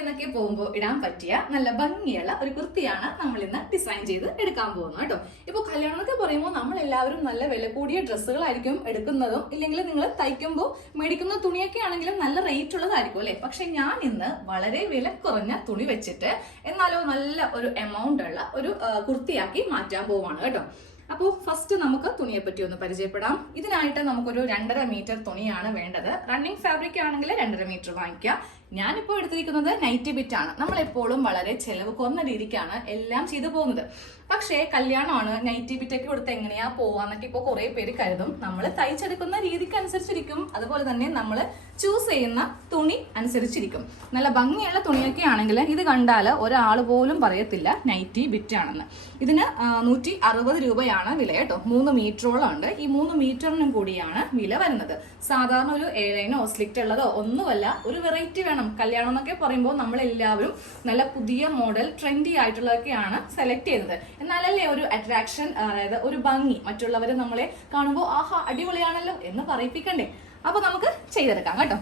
എന്നൊക്കെ പോകുമ്പോൾ ഇടാൻ പറ്റിയ നല്ല ഭംഗിയുള്ള ഒരു കുർത്തിയാണ് നമ്മൾ ഇന്ന് ഡിസൈൻ ചെയ്ത് എടുക്കാൻ പോകുന്നത് കേട്ടോ. ഇപ്പോൾ കല്യാണം എന്നൊക്കെ പറയുമ്പോൾ നമ്മൾ എല്ലാവരും നല്ല വില കൂടിയ ഡ്രസ്സുകളായിരിക്കും എടുക്കുന്നതും, ഇല്ലെങ്കിൽ നിങ്ങൾ തയ്ക്കുമ്പോൾ മേടിക്കുന്ന തുണിയൊക്കെ ആണെങ്കിലും നല്ല റേറ്റ് ഉള്ളതായിരിക്കും അല്ലെ. പക്ഷെ ഞാൻ ഇന്ന് വളരെ വില കുറഞ്ഞ തുണി വെച്ചിട്ട് എന്നാലോ നല്ല ഒരു എമൗണ്ട് ഉള്ള ഒരു കുർത്തിയാക്കി മാറ്റാൻ പോവാണ് കേട്ടോ. അപ്പോൾ ഫസ്റ്റ് നമുക്ക് തുണിയെ പറ്റി ഒന്ന് പരിചയപ്പെടാം. ഇതിനായിട്ട് നമുക്കൊരു 2.5 മീറ്റർ തുണിയാണ് വേണ്ടത്. റണ്ണിങ് ഫാബ്രിക് ആണെങ്കിൽ 2.5 മീറ്റർ വാങ്ങിക്കുക. ഞാനിപ്പോൾ എടുത്തിരിക്കുന്നത് നൈറ്റി ബിറ്റ് ആണ്. നമ്മളെപ്പോഴും വളരെ ചെലവ് കുറഞ്ഞ രീതിക്കാണ് എല്ലാം ചെയ്തു പോകുന്നത്. പക്ഷേ കല്യാണമാണ്, നൈറ്റി ബിറ്റൊക്കെ കൊടുത്ത് എങ്ങനെയാ പോവാന്നൊക്കെ ഇപ്പോൾ കുറെ പേര് കരുതും. നമ്മൾ തയ്ച്ചെടുക്കുന്ന രീതിക്ക് അനുസരിച്ചിരിക്കും, അതുപോലെ തന്നെ നമ്മൾ ചൂസ് ചെയ്യുന്ന തുണി അനുസരിച്ചിരിക്കും. നല്ല ഭംഗിയുള്ള തുണിയൊക്കെ ആണെങ്കിൽ ഇത് കണ്ടാൽ ഒരാൾ പോലും പറയത്തില്ല നൈറ്റി ബിറ്റ് ആണെന്ന്. ഇതിന് 160 രൂപയാണ് വില കേട്ടോ. 3 മീറ്ററോളം ഉണ്ട്. ഈ 3 മീറ്ററിനും കൂടിയാണ് വില വരുന്നത്. സാധാരണ ഒരു എയർലൈനോ സ്ലിറ്റ് ഉള്ളതോ ഒന്നുമല്ല, ഒരു വെറൈറ്റി വേണം. കല്യാണം എന്നൊക്കെ പറയുമ്പോൾ നമ്മൾ എല്ലാവരും നല്ല പുതിയ മോഡൽ ട്രെൻഡി ആയിട്ടുള്ളതൊക്കെയാണ് സെലക്ട് ചെയ്യുന്നത്. എന്നാലല്ലേ ഒരു അട്രാക്ഷൻ, അതായത് ഒരു ഭംഗി, മറ്റുള്ളവർ നമ്മളെ കാണുമ്പോൾ ആഹാ അടിപൊളിയാണല്ലോ എന്ന് പറയിപ്പിക്കണ്ടേ. അപ്പൊ നമുക്ക് ചെയ്തെടുക്കാം കേട്ടോ.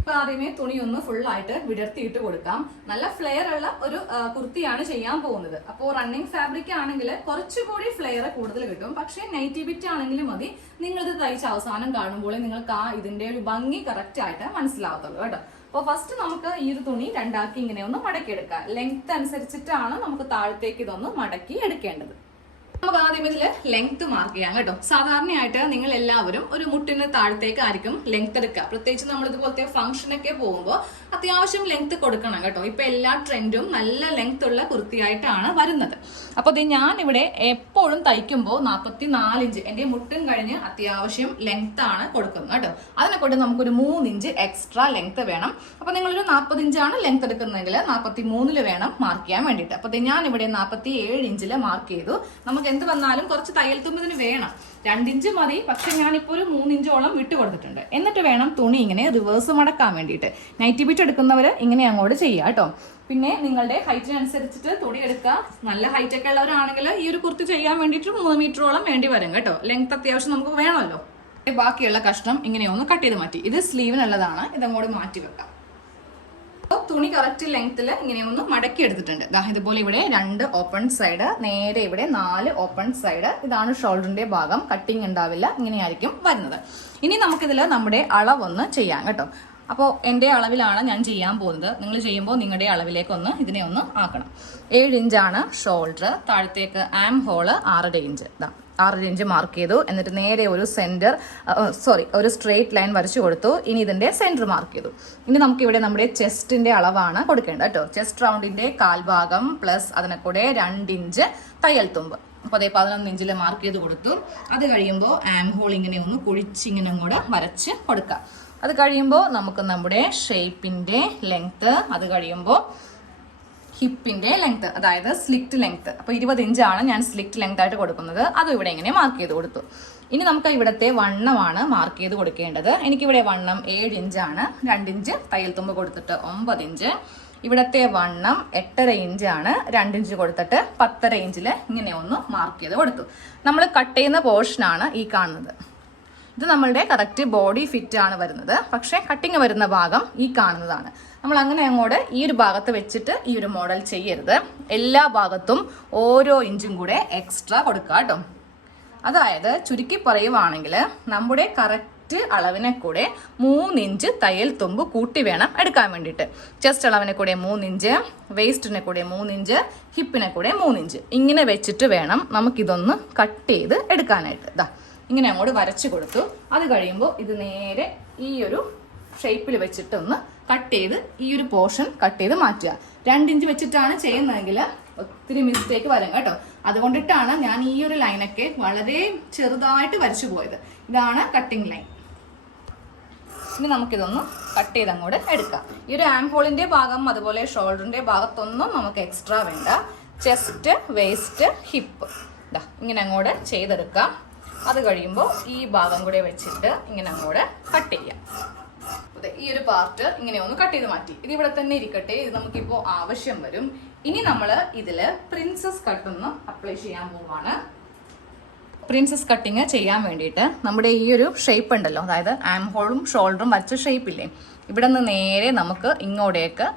അപ്പൊ ആദ്യമേ തുണി ഒന്ന് ഫുള്ളായിട്ട് വിടർത്തിയിട്ട് കൊടുക്കാം. നല്ല ഫ്ലെയർ ഉള്ള ഒരു കുർത്തിയാണ് ചെയ്യാൻ പോകുന്നത്. അപ്പോൾ റണ്ണിങ് ഫാബ്രിക് ആണെങ്കിൽ കുറച്ചുകൂടി ഫ്ലെയർ കൂടുതൽ കിട്ടും. പക്ഷേ നൈറ്റി ബിറ്റ് ആണെങ്കിലും മതി. നിങ്ങളിത് തയ്ച്ച് അവസാനം കാണുമ്പോൾ നിങ്ങൾക്ക് ഇതിന്റെ ഒരു ഭംഗി കറക്റ്റ് ആയിട്ട് മനസ്സിലാവത്തുള്ളൂ കേട്ടോ. അപ്പോൾ ഫസ്റ്റ് നമുക്ക് ഈ ഒരു തുണി രണ്ടാക്കി ഇങ്ങനെ ഒന്ന് മടക്കിയെടുക്കാം. ലെങ്ത് അനുസരിച്ചിട്ടാണ് നമുക്ക് താഴത്തേക്ക് ഇതൊന്ന് മടക്കി എടുക്കേണ്ടത്. നമുക്ക് ആദ്യം ഇതിൽ ലെങ്ത് മാർക്ക് ചെയ്യാം കേട്ടോ. സാധാരണയായിട്ട് നിങ്ങൾ എല്ലാവരും ഒരു മുട്ടിന് താഴത്തേക്ക് ആയിരിക്കും ലെങ്ത് എടുക്കുക. പ്രത്യേകിച്ച് നമ്മൾ ഇതുപോലത്തെ ഫംഗ്ഷനൊക്കെ പോകുമ്പോൾ അത്യാവശ്യം ലെങ്ത് കൊടുക്കണം കേട്ടോ. ഇപ്പൊ എല്ലാ ട്രെൻഡും നല്ല ലെങ്ത് ഉള്ള കുർത്തിയായിട്ടാണ് വരുന്നത്. അപ്പൊ ഞാൻ ഇവിടെ എപ്പോഴും തയ്ക്കുമ്പോൾ 44 ഇഞ്ച് എന്റെ മുട്ടും കഴിഞ്ഞ് അത്യാവശ്യം ലെങ്ത് ആണ് കൊടുക്കുന്നത് കേട്ടോ. അതിനെ കൊണ്ട് നമുക്കൊരു 3 ഇഞ്ച് എക്സ്ട്രാ ലെങ്ത് വേണം. അപ്പൊ നിങ്ങളൊരു 40 ഇഞ്ചാണ് ലെങ്ത് എടുക്കുന്നതെങ്കിൽ 43 വേണം മാർക്ക് ചെയ്യാൻ വേണ്ടിയിട്ട്. അപ്പൊ ഞാൻ ഇവിടെ 47 ഇഞ്ചിൽ മാർക്ക് ചെയ്തു. നമുക്ക് എന്ത് വന്നാലും കുറച്ച് തയ്യൽ തുമ്പതിന് വേണം. 2 ഇഞ്ച് മതി. പക്ഷെ ഞാനിപ്പോൾ ഒരു 3 ഇഞ്ചോളം വിട്ട് കൊടുത്തിട്ടുണ്ട്. എന്നിട്ട് വേണം തുണി ഇങ്ങനെ റിവേഴ്സ് മടക്കാൻ വേണ്ടിയിട്ട്. നൈറ്റി ബിറ്റ് എടുക്കുന്നവർ ഇങ്ങനെ അങ്ങോട്ട് ചെയ്യുക കേട്ടോ. പിന്നെ നിങ്ങളുടെ ഹൈറ്റിനനുസരിച്ചിട്ട് തുണി എടുക്കുക. നല്ല ഹൈറ്റ് ഒക്കെ ഉള്ളവരാണെങ്കിൽ ഈ ഒരു കുർത്തി ചെയ്യാൻ വേണ്ടിയിട്ട് 3 മീറ്ററോളം വേണ്ടി വരും കേട്ടോ. ലെങ്ത് അത്യാവശ്യം നമുക്ക് വേണമല്ലോ. ബാക്കിയുള്ള കഷ്ണം ഇങ്ങനെ ഒന്ന് കട്ട് ചെയ്ത് മാറ്റി. ഇത് സ്ലീവിനുള്ളതാണ്. ഇതങ്ങോട്ട് മാറ്റി വെക്കാം. തുണി കറക്റ്റ് ലെങ്ത്തിൽ ഇങ്ങനെ ഒന്ന് മടക്കി എടുത്തിട്ടുണ്ട്. ഇതുപോലെ ഇവിടെ 2 ഓപ്പൺ സൈഡ്, നേരെ ഇവിടെ 4 ഓപ്പൺ സൈഡ്. ഇതാണ് ഷോൾഡറിന്റെ ഭാഗം. കട്ടിങ് ഉണ്ടാവില്ല, ഇങ്ങനെയായിരിക്കും വരുന്നത്. ഇനി നമുക്കിതിൽ നമ്മുടെ അളവൊന്ന് ചെയ്യാം കേട്ടോ. അപ്പോൾ എൻ്റെ അളവിലാണ് ഞാൻ ചെയ്യാൻ പോകുന്നത്. നിങ്ങൾ ചെയ്യുമ്പോൾ നിങ്ങളുടെ അളവിലേക്കൊന്ന് ഇതിനെ ഒന്ന് ആക്കണം. 7 ഇഞ്ചാണ് ഷോൾഡർ. താഴത്തേക്ക് ആം ഹോള് 6.5 ഇഞ്ച്. 6 ഇഞ്ച് മാർക്ക് ചെയ്തു. എന്നിട്ട് നേരെ ഒരു ഒരു സ്ട്രെയിറ്റ് ലൈൻ വരച്ചു കൊടുത്തു. ഇനി ഇതിന്റെ സെന്റർ മാർക്ക് ചെയ്തു. ഇനി നമുക്ക് ഇവിടെ നമ്മുടെ ചെസ്റ്റിന്റെ അളവാണ് കൊടുക്കേണ്ടത് കേട്ടോ. ചെസ്റ്റ് റൗണ്ടിന്റെ കാൽഭാഗം പ്ലസ് അതിനെ കൂടെ 2 ഇഞ്ച് തയ്യൽ തുമ്പ്. അപ്പോൾ അതേ 11 ഇഞ്ചിൽ മാർക്ക് ചെയ്ത് കൊടുത്തു. അത് കഴിയുമ്പോൾ ആം ഹോൾ ഇങ്ങനെ ഒന്ന് കുഴിച്ചിങ്ങനെ കൂടെ വരച്ച് കൊടുക്കാം. അത് കഴിയുമ്പോൾ നമുക്ക് നമ്മുടെ ഷേപ്പിന്റെ ലെങ്ത്, അത് കഴിയുമ്പോൾ ഹിപ്പിന്റെ ലെങ്ത്, അതായത് സ്ലിറ്റ് ലെങ്ത്. അപ്പോൾ 20 ഇഞ്ചാണ് ഞാൻ സ്ലിറ്റ് ലെങ്ത് ആയിട്ട് കൊടുക്കുന്നത്. അതും ഇവിടെ ഇങ്ങനെ മാർക്ക് ചെയ്ത് കൊടുത്തു. ഇനി നമുക്ക് ഇവിടത്തെ വണ്ണമാണ് മാർക്ക് ചെയ്ത് കൊടുക്കേണ്ടത്. എനിക്കിവിടെ വണ്ണം 7 ഇഞ്ചാണ്. 2 ഇഞ്ച് തയ്യൽ തുമ്പ് കൊടുത്തിട്ട് 9 ഇഞ്ച്. ഇവിടത്തെ വണ്ണം 8.5 ഇഞ്ചാണ്. 2 ഇഞ്ച് കൊടുത്തിട്ട് 10.5 ഇഞ്ചിൽ ഇങ്ങനെ ഒന്ന് മാർക്ക് ചെയ്ത് കൊടുത്തു. നമ്മൾ കട്ട് ചെയ്യുന്ന പോർഷനാണ് ഈ കാണുന്നത്. ഇത് നമ്മളുടെ കറക്റ്റ് ബോഡി ഫിറ്റ് ആണ് വരുന്നത്. പക്ഷേ കട്ടിങ് വരുന്ന ഭാഗം ഈ കാണുന്നതാണ്. നമ്മൾ അങ്ങനെ അങ്ങോട്ട് ഈ ഒരു ഭാഗത്ത് വെച്ചിട്ട് ഈ ഒരു മോഡൽ ചെയ്യരുത്. എല്ലാ ഭാഗത്തും ഓരോ ഇഞ്ചും കൂടെ എക്സ്ട്രാ കൊടുക്കുക കേട്ടോ. അതായത് ചുരുക്കി പറയുവാണെങ്കിൽ നമ്മുടെ കറക്റ്റ് അളവിനെ കൂടെ 3 ഇഞ്ച് തയ്യൽ തുമ്പ് കൂട്ടി വേണം എടുക്കാൻ വേണ്ടിയിട്ട്. ചെസ്റ്റ് അളവിനെ കൂടെ 3 ഇഞ്ച്, വേസ്റ്റിനെ കൂടെ 3 ഇഞ്ച്, ഹിപ്പിനെ കൂടെ 3 ഇഞ്ച്. ഇങ്ങനെ വെച്ചിട്ട് വേണം നമുക്കിതൊന്ന് കട്ട് ചെയ്ത് എടുക്കാനായിട്ട്. ഇങ്ങനെ അങ്ങോട്ട് വരച്ചു കൊടുത്തു. അത് കഴിയുമ്പോൾ ഇത് നേരെ ഈ ഒരു ഷേപ്പിൽ വെച്ചിട്ട് ഒന്ന് കട്ട് ചെയ്ത് ഈ ഒരു പോർഷൻ കട്ട് ചെയ്ത് മാറ്റുക. 2 ഇഞ്ച് വെച്ചിട്ടാണ് ചെയ്യുന്നതെങ്കിൽ ഒത്തിരി മിസ്റ്റേക്ക് വരും കേട്ടോ. അതുകൊണ്ടിട്ടാണ് ഞാൻ ഈ ഒരു ലൈനൊക്കെ വളരെ ചെറുതായിട്ട് വരച്ചു പോയത്. ഇതാണ് കട്ടിങ് ലൈൻ. ഇനി നമുക്കിതൊന്ന് കട്ട് ചെയ്ത് അങ്ങോട്ട് എടുക്കാം. ഈ ഒരു ആം ഹോളിന്റെ ഭാഗം, അതുപോലെ ഷോൾഡറിന്റെ ഭാഗത്തൊന്നും നമുക്ക് എക്സ്ട്രാ വേണ്ട. ചെസ്റ്റ്, വേസ്റ്റ്, ഹിപ്പ് ഇങ്ങനെ അങ്ങോട്ട് ചെയ്തെടുക്കാം. അത് കഴിയുമ്പോൾ ഈ ഭാഗം കൂടെ വെച്ചിട്ട് ഇങ്ങനെ അങ്ങോട്ട് കട്ട് ചെയ്യാം. ഈ ഒരു പാർട്ട് ഇങ്ങനെ ഒന്ന് കട്ട് ചെയ്ത് മാറ്റി. ഇത് ഇവിടെ തന്നെ ഇരിക്കട്ടെ. ഇത് നമുക്കിപ്പോൾ ആവശ്യം വരും. ഇനി നമ്മൾ ഇതില് പ്രിൻസസ് കട്ട് ഒന്ന് അപ്ലൈ ചെയ്യാൻ പോവാണ്. പ്രിൻസസ് കട്ടിങ് ചെയ്യാൻ വേണ്ടിയിട്ട് നമ്മുടെ ഈ ഒരു ഷേപ്പ് ഉണ്ടല്ലോ, അതായത് ആം ഹോളും ഷോൾഡറും വരച്ച ഷേപ്പില്ലേ, ഇവിടെ നിന്ന് നേരെ നമുക്ക് ഇങ്ങോട്ടേക്ക്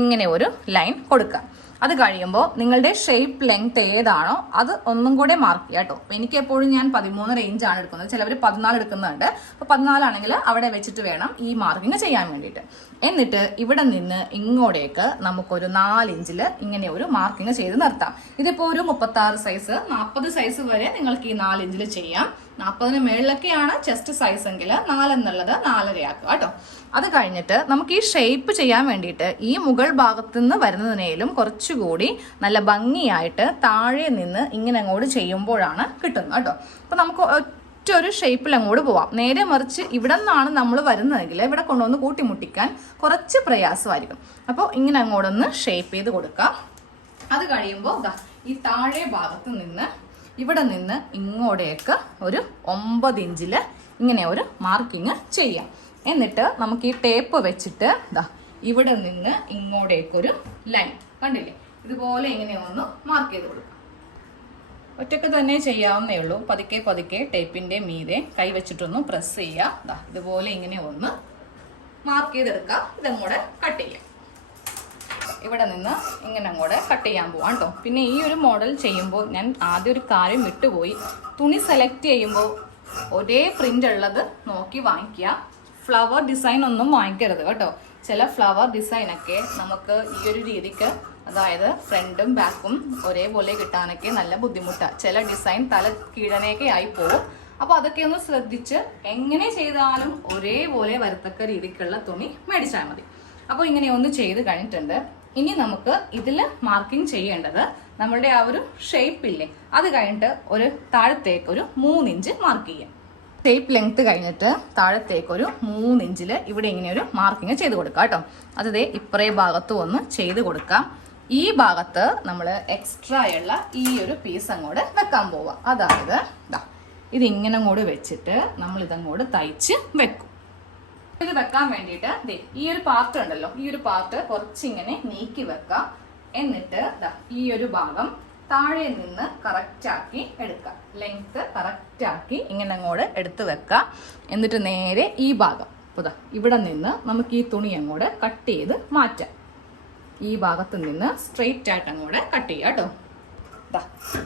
ഇങ്ങനെ ഒരു ലൈൻ കൊടുക്കുക. അത് കഴിയുമ്പോൾ നിങ്ങളുടെ ഷേപ്പ് ലെങ്ത് ഏതാണോ അത് ഒന്നും കൂടെ മാർക്ക് ചെയ്യുക കേട്ടോ. എനിക്ക് എപ്പോഴും ഞാൻ 13 റേഞ്ചാണ് എടുക്കുന്നത്, ചിലവർ 14 എടുക്കുന്നുണ്ട്. അപ്പോൾ 14 ആണെങ്കിൽ അവിടെ വെച്ചിട്ട് വേണം ഈ മാർക്കിങ് ചെയ്യാൻ വേണ്ടിയിട്ട്. എന്നിട്ട് ഇവിടെ നിന്ന് ഇങ്ങോട്ടേക്ക് നമുക്കൊരു 4 ഇഞ്ചിൽ ഇങ്ങനെ ഒരു മാർക്കിങ് ചെയ്ത് നിർത്താം. ഇതിപ്പോൾ ഒരു 36 സൈസ് 40 സൈസ് വരെ നിങ്ങൾക്ക് ഈ 4 ഇഞ്ചിൽ ചെയ്യാം. 40-ന് മേളിലൊക്കെയാണ് ചെസ്റ്റ് സൈസ് എങ്കിൽ 4 എന്നുള്ളത് 4.5 ആക്കുക കേട്ടോ. അത് കഴിഞ്ഞിട്ട് നമുക്ക് ഈ ഷേപ്പ് ചെയ്യാൻ വേണ്ടിയിട്ട് ഈ മുകൾ ഭാഗത്തു നിന്ന് വരുന്നതിനേലും കുറച്ചുകൂടി നല്ല ഭംഗിയായിട്ട് താഴെ നിന്ന് ഇങ്ങനെ അങ്ങോട്ട് ചെയ്യുമ്പോഴാണ് കിട്ടുന്നത് കേട്ടോ. അപ്പോൾ നമുക്ക് ഒറ്റൊരു ഷേപ്പിൽ അങ്ങോട്ട് പോവാം. നേരെ മറിച്ച് ഇവിടെ നിന്നാണ് നമ്മൾ വരുന്നതെങ്കിൽ ഇവിടെ കൊണ്ടുവന്ന് കൂട്ടിമുട്ടിക്കാൻ കുറച്ച് പ്രയാസമായിരിക്കും. അപ്പോൾ ഇങ്ങനെ അങ്ങോട്ടൊന്ന് ഷേപ്പ് ചെയ്ത് കൊടുക്കാം. അത് കഴിയുമ്പോൾ ഈ താഴെ ഭാഗത്ത് നിന്ന് ഇവിടെ നിന്ന് ഇങ്ങോട്ടേക്ക് ഒരു 9 ഇഞ്ചിൽ ഇങ്ങനെ ഒരു മാർക്കിങ് ചെയ്യാം. എന്നിട്ട് നമുക്ക് ഈ ടേപ്പ് വെച്ചിട്ട് ഇവിടെ നിന്ന് ഇങ്ങോട്ടേക്കൊരു ലൈൻ കണ്ടില്ലേ, ഇതുപോലെ ഇങ്ങനെ ഒന്ന് മാർക്ക് ചെയ്ത് കൊടുക്കാം. ഒറ്റയ്ക്ക് തന്നെ ചെയ്യാവുന്നേ ഉള്ളൂ. പതുക്കെ പതുക്കെ ടേപ്പിന്റെ മീതെ കൈ വെച്ചിട്ടൊന്ന് പ്രസ് ചെയ്യുക. ഇതുപോലെ ഇങ്ങനെ ഒന്ന് മാർക്ക് ചെയ്തെടുക്കുക. ഇതങ്ങോട്ട് കട്ട് ചെയ്യാം. ഇവിടെ നിന്ന് ഇങ്ങനെ അങ്ങോട്ട് കട്ട് ചെയ്യാൻ പോവാം കേട്ടോ. പിന്നെ ഈ ഒരു മോഡൽ ചെയ്യുമ്പോൾ ഞാൻ ആദ്യം ഒരു കാര്യം വിട്ടുപോയി. തുണി സെലക്ട് ചെയ്യുമ്പോൾ ഒരേ പ്രിന്റ് ഉള്ളത് നോക്കി വാങ്ങിക്കുക. ഫ്ലവർ ഡിസൈൻ ഒന്നും വാങ്ങിക്കരുത് കേട്ടോ. ചില ഫ്ലവർ ഡിസൈനൊക്കെ നമുക്ക് ഈ ഒരു രീതിക്ക്, അതായത് ഫ്രണ്ടും ബാക്കും ഒരേപോലെ കിട്ടാനൊക്കെ നല്ല ബുദ്ധിമുട്ടാണ്. ചില ഡിസൈൻ തല കീഴനെയൊക്കെ ആയി പോകും. അപ്പോൾ അതൊക്കെ ഒന്ന് ശ്രദ്ധിച്ച് എങ്ങനെ ചെയ്താലും ഒരേപോലെ വരത്തക്ക രീതിക്കുള്ള തുണി മേടിച്ചാൽ മതി. അപ്പോൾ ഇങ്ങനെ ഒന്ന് ചെയ്ത് കഴിഞ്ഞിട്ടുണ്ട്. ഇനി നമുക്ക് ഇതിൽ മാർക്കിംഗ് ചെയ്യേണ്ടത് നമ്മളുടെ ആ ഒരു ഷേപ്പ് ഇല്ലേ, അത് കഴിഞ്ഞിട്ട് ഒരു താഴത്തേക്ക് ഒരു 3 ഇഞ്ച് മാർക്ക് ചെയ്യാം. ഷേപ്പ് ലെങ്ത് കഴിഞ്ഞിട്ട് താഴത്തേക്കൊരു 3 ഇഞ്ചിൽ ഇവിടെ ഇങ്ങനെ ഒരു മാർക്കിങ് ചെയ്ത് കൊടുക്കാം കേട്ടോ. അത് ഇപ്പറേ ഭാഗത്തും ഒന്ന് ചെയ്ത് കൊടുക്കാം. ഈ ഭാഗത്ത് നമ്മൾ എക്സ്ട്രാ ഉള്ള ഈ ഒരു പീസ് അങ്ങോട്ട് വെക്കാൻ പോവാം. അതായത് ഇതിങ്ങനെ അങ്ങോട്ട് വെച്ചിട്ട് നമ്മൾ ഇതങ്ങോട്ട് തയ്ച്ച് വെക്കും. ഇത് വെക്കാൻ വേണ്ടിയിട്ട് ഈ ഒരു പാർട്ട് ഉണ്ടല്ലോ, ഈ ഒരു പാർട്ട് കുറച്ചിങ്ങനെ നീക്കി വെക്കാം. എന്നിട്ട് ഈ ഒരു ഭാഗം താഴെ നിന്ന് കറക്റ്റ് ആക്കി എടുക്കാം. ലെങ്ത് കറക്റ്റ് ആക്കി ഇങ്ങനെ അങ്ങോട്ട് എടുത്ത് വെക്കാം. എന്നിട്ട് നേരെ ഈ ഭാഗം ഇവിടെ നിന്ന് നമുക്ക് ഈ തുണി അങ്ങോട്ട് കട്ട് ചെയ്ത് മാറ്റാം. ഈ ഭാഗത്ത് നിന്ന് സ്ട്രെയിറ്റ് ആയിട്ട് അങ്ങോട്ട് കട്ട് ചെയ്യാം കേട്ടോ.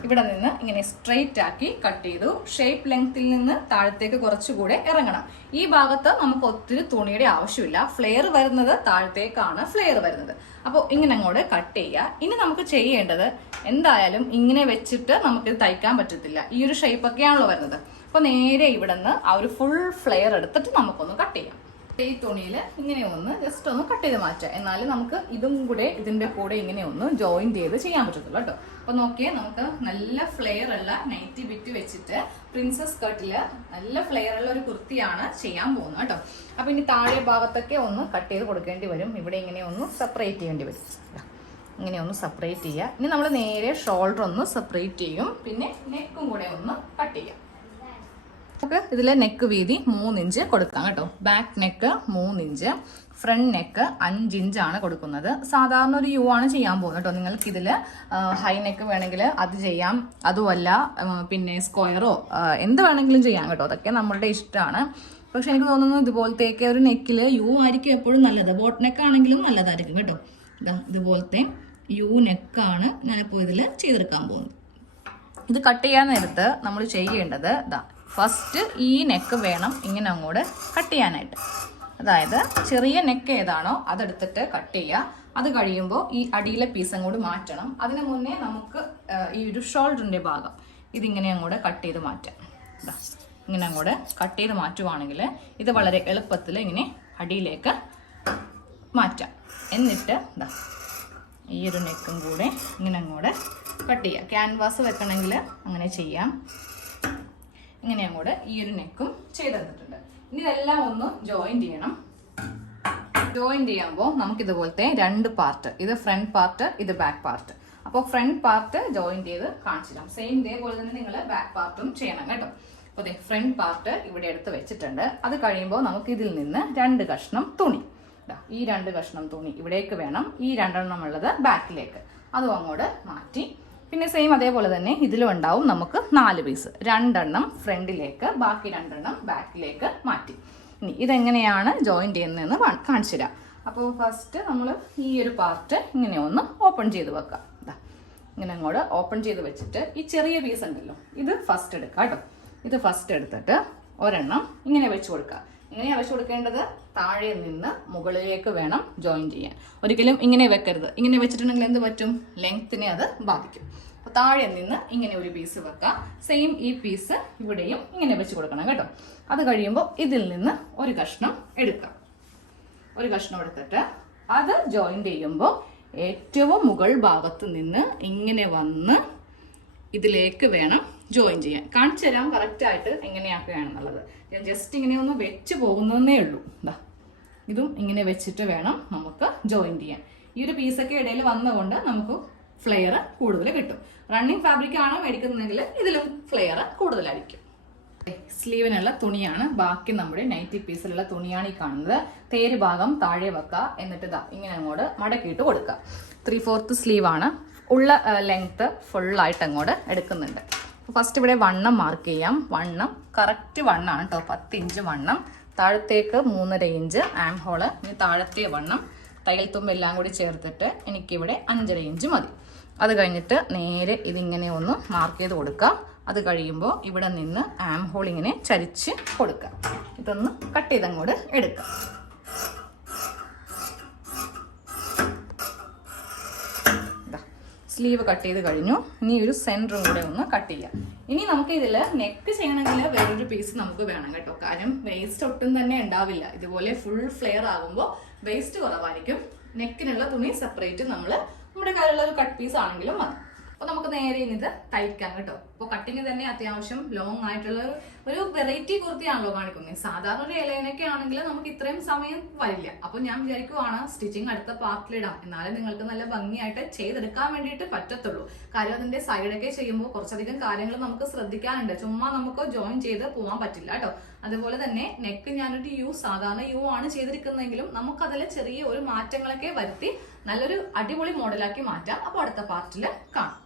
ഇവിടെ നിന്ന് ഇങ്ങനെ സ്ട്രെയിറ്റ് ആക്കി കട്ട് ചെയ്തു. ഷേപ്പ് ലെങ്ത്തിൽ നിന്ന് താഴത്തേക്ക് കുറച്ചുകൂടെ ഇറങ്ങണം. ഈ ഭാഗത്ത് നമുക്ക് ഒത്തിരി തുണിയുടെ ആവശ്യമില്ല. ഫ്ലെയർ വരുന്നത് താഴത്തേക്കാണ് ഫ്ലെയർ വരുന്നത്. അപ്പോൾ ഇങ്ങനെ അങ്ങോട്ട് കട്ട് ചെയ്യുക. ഇനി നമുക്ക് ചെയ്യേണ്ടത് എന്തായാലും ഇങ്ങനെ വെച്ചിട്ട് നമുക്കിത് തയ്ക്കാൻ പറ്റത്തില്ല. ഈ ഒരു ഷേപ്പൊക്കെയാണല്ലോ വരുന്നത്. അപ്പോൾ നേരെ ഇവിടെ നിന്ന് ആ ഒരു ഫുൾ ഫ്ലെയർ എടുത്തിട്ട് നമുക്കൊന്ന് കട്ട് ചെയ്യാം. ഈ തുണിയിൽ ഇങ്ങനെ ഒന്ന് ജസ്റ്റ് ഒന്ന് കട്ട് ചെയ്ത് മാറ്റാം. എന്നാലും നമുക്ക് ഇതും കൂടെ ഇതിന്റെ കൂടെ ഇങ്ങനെ ഒന്ന് ജോയിന്റ് ചെയ്ത് ചെയ്യാൻ പറ്റത്തുള്ളൂ കേട്ടോ. അപ്പൊ നോക്കിയേ, നമുക്ക് നല്ല ഫ്ലെയർ ഉള്ള നൈറ്റി ബിറ്റ് വെച്ചിട്ട് പ്രിൻസസ് കട്ടില് നല്ല ഫ്ലെയർ ഉള്ള ഒരു കുർത്തിയാണ് ചെയ്യാൻ പോകുന്നത് കേട്ടോ. അപ്പൊ ഇനി താഴെ ഭാഗത്തൊക്കെ ഒന്ന് കട്ട് ചെയ്ത് കൊടുക്കേണ്ടി വരും. ഇവിടെ ഇങ്ങനെ ഒന്ന് സെപ്പറേറ്റ് ചെയ്യേണ്ടി വരും. ഇങ്ങനെ ഒന്ന് സെപ്പറേറ്റ് ചെയ്യുക. ഇനി നമ്മൾ നേരെ ഷോൾഡർ ഒന്ന് സെപ്പറേറ്റ് ചെയ്യും. പിന്നെ നെക്കും കൂടെ ഒന്ന് കട്ട് ചെയ്യാം. നമുക്ക് ഇതിലെ നെക്ക് വീതി 3 ഇഞ്ച് കൊടുക്കാം കേട്ടോ. Back neck 3 inch, front neck 5 ഇഞ്ചാണ് കൊടുക്കുന്നത്. സാധാരണ ഒരു യു ആണ് ചെയ്യാൻ പോകുന്നത് കേട്ടോ. നിങ്ങൾക്ക് ഇതിൽ ഹൈ നെക്ക് വേണമെങ്കിൽ അത് ചെയ്യാം, അതുമല്ല പിന്നെ സ്ക്വയറോ എന്ത് വേണമെങ്കിലും ചെയ്യാം കേട്ടോ. അതൊക്കെ നമ്മളുടെ ഇഷ്ടമാണ്. പക്ഷെ എനിക്ക് തോന്നുന്നു ഇതുപോലത്തെയൊക്കെ ഒരു നെക്കിൽ യു ആയിരിക്കും എപ്പോഴും നല്ലത്. ബോട്ട് നെക്ക് ആണെങ്കിലും നല്ലതായിരിക്കും കേട്ടോ. ഇതുപോലത്തെ യു നെക്കാണ് ഞാനിപ്പോൾ ഇതിൽ ചെയ്തെടുക്കാൻ പോകുന്നത്. ഇത് കട്ട് ചെയ്യാൻ നേരത്ത് നമ്മൾ ചെയ്യേണ്ടത് ഫസ്റ്റ് ഈ നെക്ക് വേണം ഇങ്ങനെ അങ്ങോട്ട് കട്ട് ചെയ്യാനായിട്ട്. അതായത് ചെറിയ നെക്ക് ഏതാണോ അതെടുത്തിട്ട് കട്ട് ചെയ്യുക. അത് കഴിയുമ്പോൾ ഈ അടിയിലെ പീസ് അങ്ങോട്ട് മാറ്റണം. അതിന് മുന്നേ നമുക്ക് ഈ ഒരു ഷോൾഡറിന്റെ ഭാഗം ഇതിങ്ങനെ അങ്ങോട്ട് കട്ട് ചെയ്ത് മാറ്റാം. ഇങ്ങനെ അങ്ങോട്ട് കട്ട് ചെയ്ത് മാറ്റുവാണെങ്കിൽ ഇത് വളരെ എളുപ്പത്തിൽ ഇങ്ങനെ അടിയിലേക്ക് മാറ്റാം. എന്നിട്ട് ഈ ഒരു നെക്കും കൂടെ ഇങ്ങനെ അങ്ങോട്ട് കട്ട് ചെയ്യാം. ക്യാൻവാസ് വെക്കണമെങ്കിൽ അങ്ങനെ ചെയ്യാം. ഇങ്ങനെ അങ്ങോട്ട് ഈ ഒരു നെക്കും ചെയ്തെടുത്തിട്ടുണ്ട്. ഇനി ഇതെല്ലാം ഒന്ന് ജോയിന്റ് ചെയ്യണം. ജോയിന്റ് ചെയ്യുമ്പോൾ നമുക്ക് ഇതുപോലത്തെ 2 പാർട്ട്, ഇത് ഫ്രണ്ട് പാർട്ട്, ഇത് ബാക്ക് പാർട്ട്. അപ്പോൾ ഫ്രണ്ട് പാർട്ട് ജോയിന്റ് ചെയ്ത് കാണിച്ചിടാം. സെയിം ഇതേപോലെ തന്നെ നിങ്ങൾ ബാക്ക് പാർട്ടും ചെയ്യണം കേട്ടോ. അപ്പോൾ ഫ്രണ്ട് പാർട്ട് ഇവിടെ എടുത്ത് വെച്ചിട്ടുണ്ട്. അത് കഴിയുമ്പോൾ നമുക്ക് ഇതിൽ നിന്ന് 2 കഷ്ണം തുണി, ഈ 2 കഷ്ണം തുണി ഇവിടേക്ക് വേണം. ഈ 2 എണ്ണം ഉള്ളത് ബാക്കിലേക്ക്, അതും അങ്ങോട്ട് മാറ്റി. പിന്നെ സെയിം അതേപോലെ തന്നെ ഇതിലും ഉണ്ടാവും നമുക്ക് 4 പീസ്. 2 എണ്ണം ഫ്രണ്ടിലേക്ക്, ബാക്കി 2 എണ്ണം ബാക്കിലേക്ക് മാറ്റി. ഇനി ഇതെങ്ങനെയാണ് ജോയിന്റ് ചെയ്യുന്നതെന്ന് കാണിച്ചു തരാം. അപ്പോൾ ഫസ്റ്റ് നമ്മൾ ഈ ഒരു പാർട്ട് ഇങ്ങനെ ഒന്ന് ഓപ്പൺ ചെയ്ത് വെക്കാം. ഇങ്ങനെ അങ്ങോട്ട് ഓപ്പൺ ചെയ്ത് വെച്ചിട്ട് ഈ ചെറിയ പീസ് ഉണ്ടല്ലോ ഇത് ഫസ്റ്റ് എടുക്കാം കേട്ടോ. ഇത് ഫസ്റ്റ് എടുത്തിട്ട് ഒരെണ്ണം ഇങ്ങനെ വെച്ച് കൊടുക്കുക. ഇങ്ങനെയാണ് വെച്ച് കൊടുക്കേണ്ടത്. താഴെ നിന്ന് മുകളിലേക്ക് വേണം ജോയിൻ ചെയ്യാൻ. ഒരിക്കലും ഇങ്ങനെ വെക്കരുത്. ഇങ്ങനെ വെച്ചിട്ടുണ്ടെങ്കിൽ എന്ത് പറ്റും? ലെങ്ത്തിനെ അത് ബാധിക്കും. അപ്പോൾ താഴെ നിന്ന് ഇങ്ങനെ ഒരു പീസ് വെക്കാം. സെയിം ഈ പീസ് ഇവിടെയും ഇങ്ങനെ വെച്ച് കൊടുക്കണം കേട്ടോ. അത് കഴിയുമ്പോൾ ഇതിൽ നിന്ന് ഒരു കഷ്ണം എടുക്കാം. ഒരു കഷ്ണം എടുത്തിട്ട് അത് ജോയിൻ ചെയ്യുമ്പോൾ ഏറ്റവും മുകൾ ഭാഗത്ത് നിന്ന് ഇങ്ങനെ വന്ന് ഇതിലേക്ക് വേണം ജോയിൻ ചെയ്യാൻ. കാണിച്ചു തരാം കറക്റ്റായിട്ട് എങ്ങനെയാക്കുകയാണെന്നുള്ളത്. ഞാൻ ജസ്റ്റ് ഇങ്ങനെ ഒന്ന് വെച്ച് പോകുന്നതേ ഉള്ളൂ. ഇതും ഇങ്ങനെ വെച്ചിട്ട് വേണം നമുക്ക് ജോയിൻ ചെയ്യാൻ. ഈ ഒരു പീസൊക്കെ ഇടയിൽ വന്നുകൊണ്ട് നമുക്ക് ഫ്ലെയർ കൂടുതൽ കിട്ടും. റണ്ണിങ് ഫാബ്രിക് ആണ് മേടിക്കുന്നതെങ്കിൽ ഇതിലും ഫ്ലെയർ കൂടുതലായിരിക്കും. സ്ലീവിനുള്ള തുണിയാണ്. ബാക്കി നമ്മുടെ നൈറ്റി പീസിലുള്ള തുണിയാണ് ഈ കാണുന്നത്. തേര് ഭാഗം താഴെ വെക്കുക. എന്നിട്ട് ഇതാ ഇങ്ങനെ അങ്ങോട്ട് മടക്കിയിട്ട് കൊടുക്കുക. 3/4 സ്ലീവാണ്. ഉള്ള ലെങ്ത്ത് ഫുള്ളായിട്ട് അങ്ങോട്ട് എടുക്കുന്നുണ്ട്. ഫസ്റ്റ് ഇവിടെ വണ്ണം മാർക്ക് ചെയ്യാം. വണ്ണം കറക്റ്റ് വണ്ണാണ് കേട്ടോ. 10 ഇഞ്ച് വണ്ണം. താഴത്തേക്ക് 3.5 ഇഞ്ച് ആം ഹോള്. ഇനി താഴത്തെ വണ്ണം തയ്യൽ തുമ്പ് എല്ലാം കൂടി ചേർത്തിട്ട് എനിക്കിവിടെ 5.5 ഇഞ്ച് മതി. അത് കഴിഞ്ഞിട്ട് നേരെ ഇതിങ്ങനെ ഒന്ന് മാർക്ക് ചെയ്ത് കൊടുക്കുക. അത് കഴിയുമ്പോൾ ഇവിടെ നിന്ന് ആം ഹോൾ ഇങ്ങനെ ചരിച്ച് കൊടുക്കുക. ഇതൊന്ന് കട്ട് ചെയ്തങ്ങോട്ട് എടുക്കുക. സ്ലീവ് കട്ട് ചെയ്ത് കഴിഞ്ഞു. ഇനി ഒരു സെൻറ്ററും കൂടെ ഒന്ന് കട്ട് ചെയ്യാം. ഇനി നമുക്ക് ഇതിൽ നെക്ക് ചെയ്യണമെങ്കിൽ വേറൊരു പീസ് നമുക്ക് വേണം കേട്ടോ. കാരണം വേസ്റ്റ് ഒട്ടും തന്നെ ഉണ്ടാവില്ല. ഇതുപോലെ ഫുൾ ഫ്ലെയർ ആകുമ്പോൾ വേസ്റ്റ് കുറവായിരിക്കും. നെക്കിനുള്ള തുണി സെപ്പറേറ്റ് നമ്മൾ നമ്മുടെ കയ്യിലുള്ള ഒരു കട്ട് പീസ് ആണെങ്കിലും മതി. അപ്പോൾ നമുക്ക് നേരെ ഇത് തയ്ക്കാം കേട്ടോ. അപ്പോൾ കട്ടിങ് തന്നെ അത്യാവശ്യം ലോങ് ആയിട്ടുള്ള ഒരു വെറൈറ്റി കുർത്തിയാണല്ലോ കാണിക്കുന്നത്. സാധാരണ ഒരു ഇലയിനൊക്കെ ആണെങ്കിൽ നമുക്ക് ഇത്രയും സമയം വരില്ല. അപ്പോൾ ഞാൻ വിചാരിക്കുവാണ് സ്റ്റിച്ചിങ് അടുത്ത പാർട്ടിലിടാം. എന്നാലും നിങ്ങൾക്ക് നല്ല ഭംഗിയായിട്ട് ചെയ്തെടുക്കാൻ വേണ്ടിയിട്ട് പറ്റത്തുള്ളൂ. കാര്യം അതിന്റെ സൈഡൊക്കെ ചെയ്യുമ്പോൾ കുറച്ചധികം കാര്യങ്ങൾ നമുക്ക് ശ്രദ്ധിക്കാനുണ്ട്. ചുമ്മാ നമുക്ക് ജോയിൻ ചെയ്ത് പോകാൻ പറ്റില്ല കേട്ടോ. അതുപോലെ തന്നെ നെക്ക് ഞാനൊരു സാധാരണ യു ആണ് ചെയ്തിരിക്കുന്നതെങ്കിലും നമുക്കതിൽ ചെറിയ ഒരു മാറ്റങ്ങളൊക്കെ വരുത്തി നല്ലൊരു അടിപൊളി മോഡലാക്കി മാറ്റാം. അപ്പോൾ അടുത്ത പാർട്ടിൽ കാണാം.